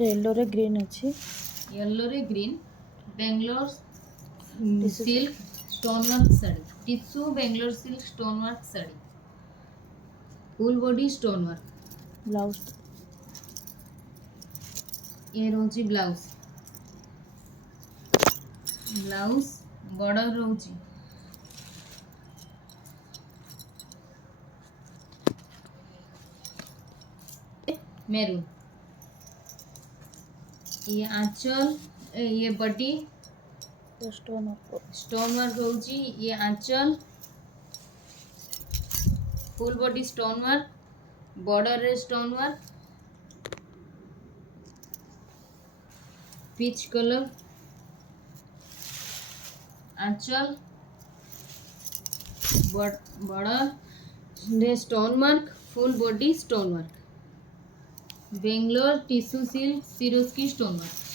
yellow रे green अच्छी yellow रे green Bangalore This is silk stone work sari tissue Bangalore silk stone work sari full body stone work blouse ये रोची blouse blouse border रोची maroon ये आंचल ये बॉडी स्टोन स्टोन वर्क रोची ये आंचल full body stone work border रे स्टोन वर्क पीच कलर आंचल बॉर्डर रे stone work full body stone work Bangalore tissue silk Swarovski stone work